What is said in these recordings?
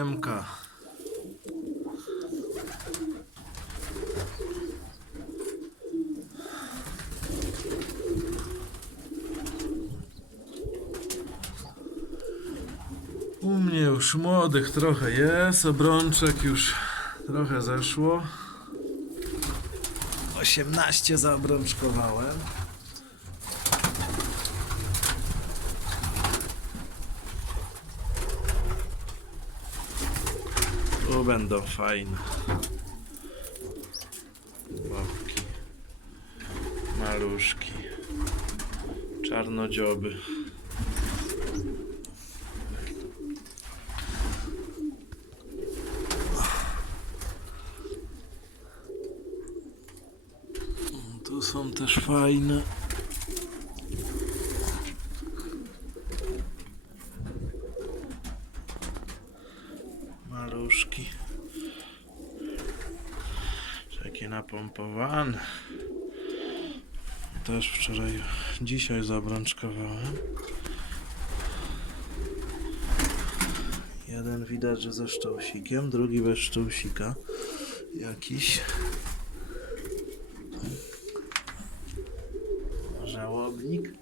Siemka. U mnie już młodych trochę jest, obrączek już trochę zeszło. 18 zaobrączkowałem. Będą fajne. Łapki. Maluszki. Czarnodzioby. Tu są też fajne. Maluszki. Takie napompowane. Też wczoraj, dzisiaj zabrączkowałem. Jeden widać, że ze szczęsikiem, drugi bez szczęsika. Jakiś. Żałobnik.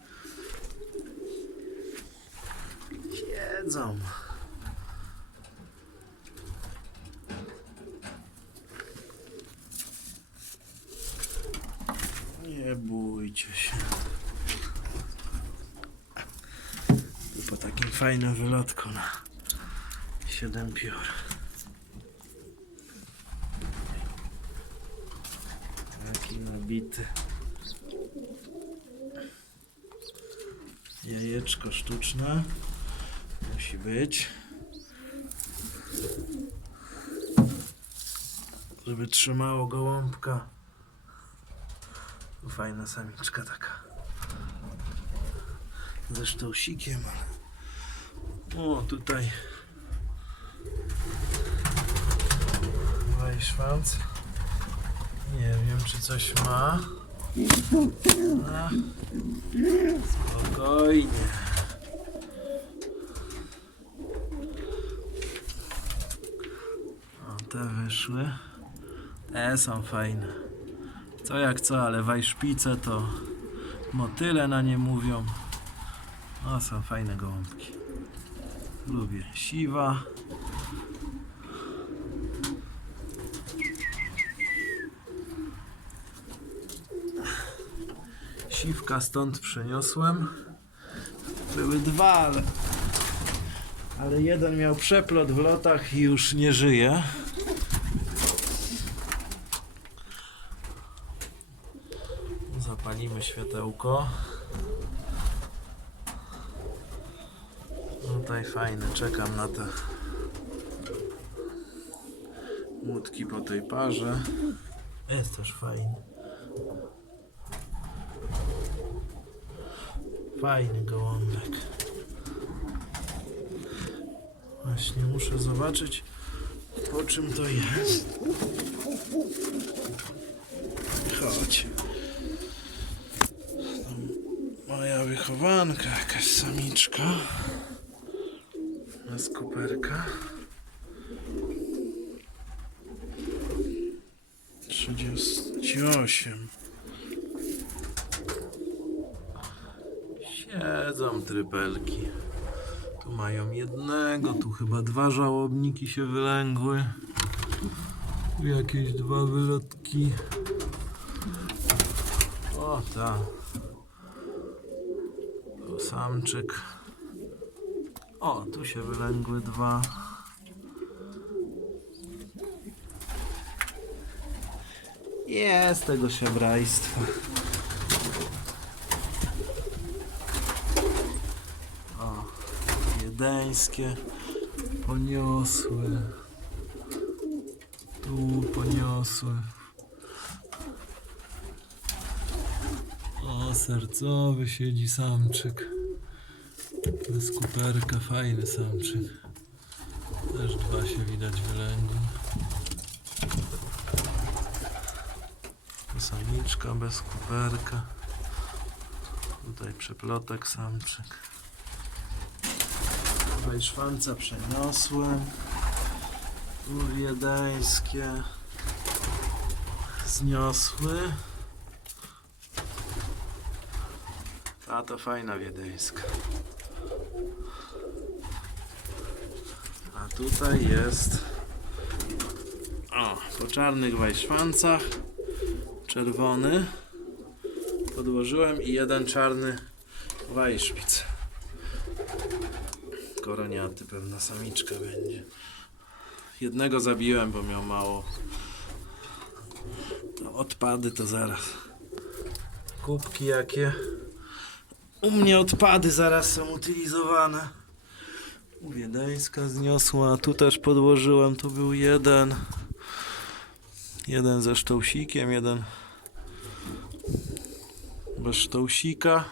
Siedzą. Nie bójcie się. Po takim fajnym wylotku na 7 piór. Taki nabity. Jajeczko sztuczne. Musi być. Żeby trzymało gołąbka. Fajna samiczka taka. Ze sztosikiem, ale... O, tutaj... Wajszwanc. Nie wiem, czy coś ma. A. Spokojnie. O, te wyszły. Te są fajne. Co jak co, ale wajszpice to motyle na nie mówią. O, są fajne gołąbki. Lubię. Siwa. Siwka stąd przeniosłem. Były dwa, ale, ale jeden miał przeplot w lotach i już nie żyje. Zapalimy światełko. Tutaj fajne, czekam na te łódki po tej parze. Jest też fajny. Fajny gołąbek. Właśnie muszę zobaczyć po czym to jest. Chodź. Moja wychowanka, jakaś samiczka. Na skuperka. 38. Siedzą trypelki. Tu mają jednego, tu chyba dwa żałobniki się wylęgły. Tu jakieś dwa wylotki. O, ta. Samczyk. O, tu się wylęgły dwa. Jest tego siabrajstwa. O, wiedeńskie poniosły. Tu poniosły. Sercowy siedzi samczyk. Bez kuperka, fajny samczyk. Też dwa się widać wylęgły. Tu samiczka bez kuperka. Tutaj przeplotek samczyk. Tutaj szwanca przeniosłem. wiedeńskie zniosły. A to fajna wiedeńska. A tutaj jest o, po czarnych wajszwancach czerwony podłożyłem i jeden czarny wajszpic. Koroniaty, pewna samiczka będzie. Jednego zabiłem, bo miał mało. To odpady to zaraz. Kubki jakie. U mnie odpady zaraz są utylizowane. Wiedeńska zniosła, tu też podłożyłem, to był jeden. Jeden ze sztąsikiem, jeden bez sztąsika.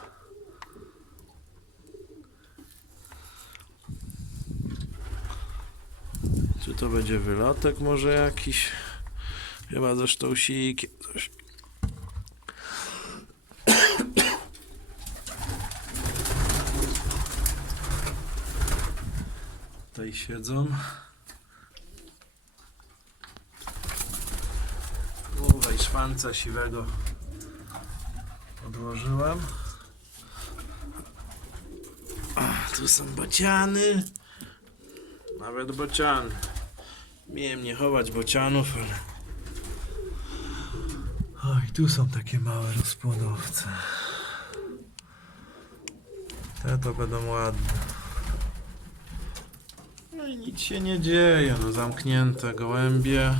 Czy to będzie wylotek może jakiś? Chyba ze sztąsikiem. Tutaj siedzą. Uwa i szwanca siwego odłożyłem. Tu są bociany. Nawet bociany. Miałem nie chować bocianów, ale... Oj, tu są takie małe rozpłodowce. Te to będą ładne. I nic się nie dzieje, no zamknięte gołębie.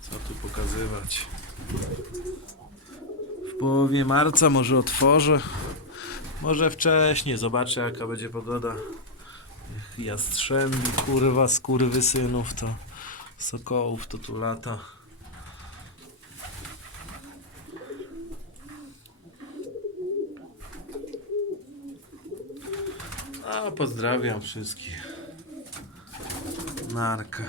Co tu pokazywać? W połowie marca może otworzę. Może wcześniej, zobaczę jaka będzie pogoda. Jastrzębi, kurwa, skurwysynów to sokołów to tu lata. A pozdrawiam wszystkich. Narka.